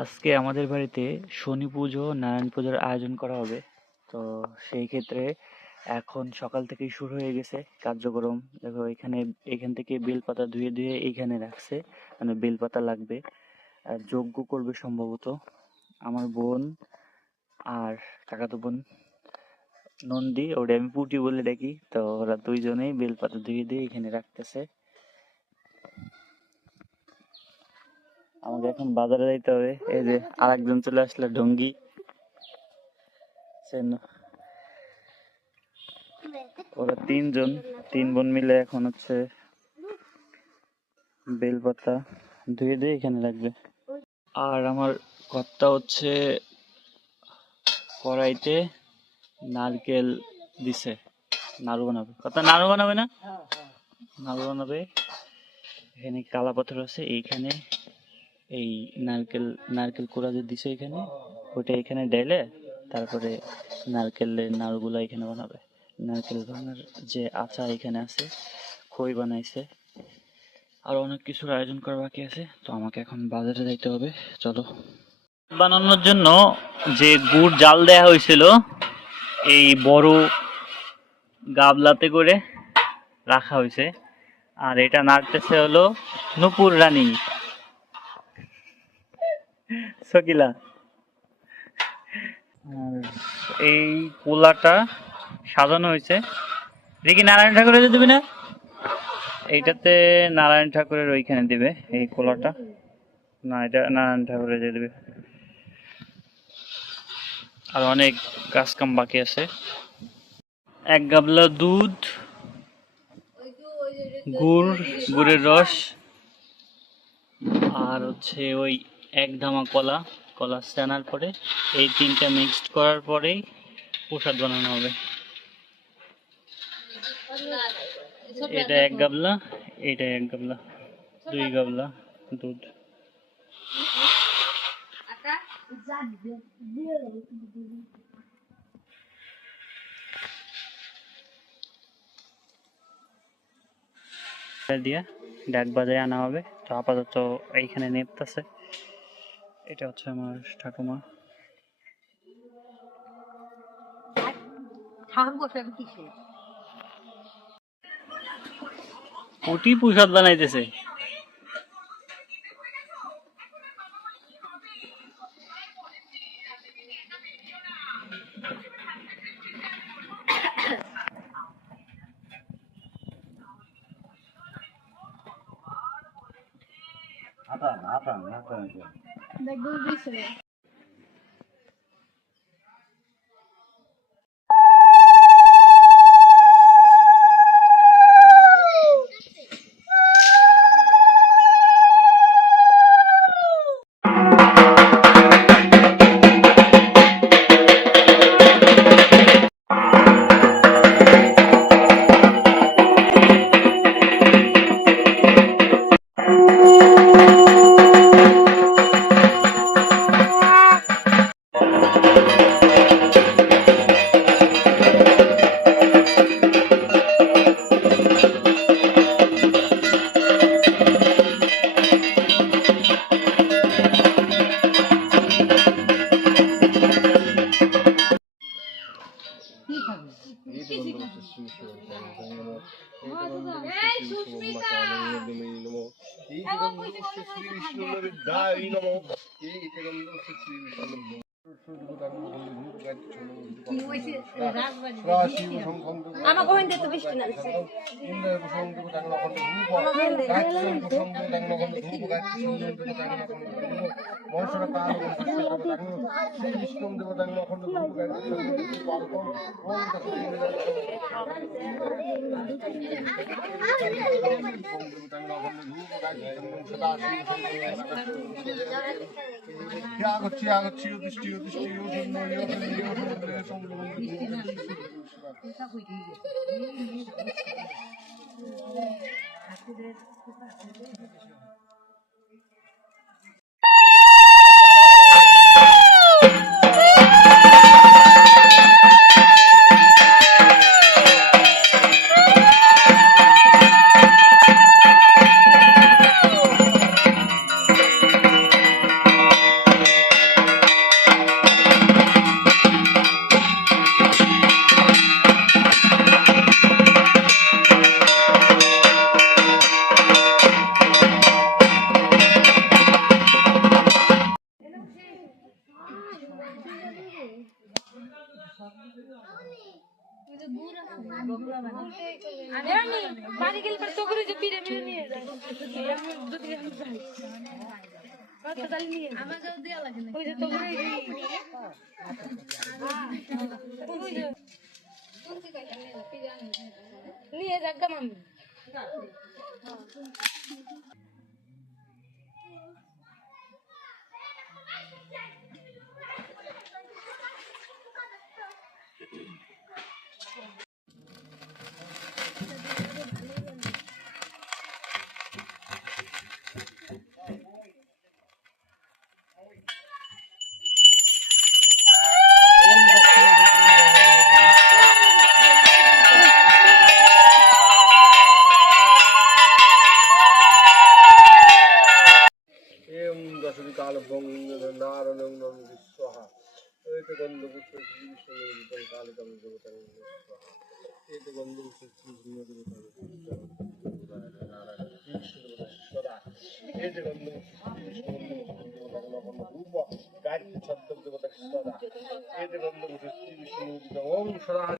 আজকে আমাদের বাড়িতে শনি পুজো নারায়ণ পুজোর আয়োজন করা হবে। তো সেই ক্ষেত্রে এখন সকাল থেকেই শুরু হয়ে গেছে কার্যক্রম। দেখো এখান থেকে বেলপাতা ধুয়ে ধুয়ে এইখানে রাখছে, মানে বেলপাতা লাগবে। আর যজ্ঞ করবে সম্ভবত আমার বোন আর কাকাতো বোন নন্দী, ওটা আমি পুটি বলে ডাকি। তো ওরা দুইজনেই বেলপাতা ধুয়ে দিয়ে এখানে রাখতেছে। আমাকে এখন বাজারে যাইতে হবে। এই যে আরেকজন চলে আসলো, ঢঙ্গি। ওরা তিন বোন মিলে এখন হচ্ছে বেলপাতা ধুয়ে দিয়ে এখানে রাখবে। আর আমার কর্তা হচ্ছে কড়াইতে নারকেল দিছে, নাড়ু বানাবে। কর্তা নাড়ু বানাবে না? নাড়ু বানাবে। এখানে কালা পাথর আছে, এইখানে এই নারকেল কোড়া যে দিছে এখানে, ওইটা এখানে ঢেলে তারপরে নারকেলের নাড়ুগুলো এখানে বানাবে। নারকেল ভাঙার যে আচা এখানে আছে, খই বানাইছে, আর অনেক কিছুর আয়োজন করা বাকি আছে। তো আমাকে এখন বাজারে যাইতে হবে, চলো। বানানোর জন্য যে গুড় জাল দেয়া হয়েছিল এই বড় গাবলাতে করে রাখা হয়েছে, আর এটা নাড়তেছে হলো নুপুর রানী সকিলা। এই পোলাটা সাজানো হয়েছে। দেখি নারায়ণ ঠাকুরের দিবি না? এইটাতে নারায়ণ ঠাকুরের ওইখানে দিবে এই কোলাটা। না, এটা নারায়ণ ঠাকুরের দিয়ে দিবে। আর অনেক কাজ কাম বাকি আছে। এক গাবলা দুধ, গুড়ের রস, আর হচ্ছে ওই এক ধামা কলা ছানার পরে এই তিনটা মিক্সড করার পরেই প্রসাদ বানানো হবে। এটা এক গাবলা, এটা এক গাবলা, 2 গাবলা দুধ। দিয়ে ডাক বাজায় আনা হবে। তো আপাতত এইখানে নেপতেছে। এটা হচ্ছে আমার ঠাকুমা। পুটি প্রসাদ বানাইতেছে। আমি বাড়ি গেলে পরে তো করে যে পিড়ে মিলে নিয়ে যায় যদি আমি যাই কত তাহলে নিয়ে আমাকে দেওয়া লাগে না ওই যে তো করে নিয়ে যাক গা মামি एवं दशमी काल नारायणं स्वाहा एक गंधपुत्र श्री विष्णु कालिकं देवतं स्वाहा एक गंधपुत्र श्री विष्णु नारायण सदा एक गंधपुत्र श्री विष्णु रूप गायत्री शब्द देवता सदा एक गंधपुत्र श्री विष्णु ओम सदा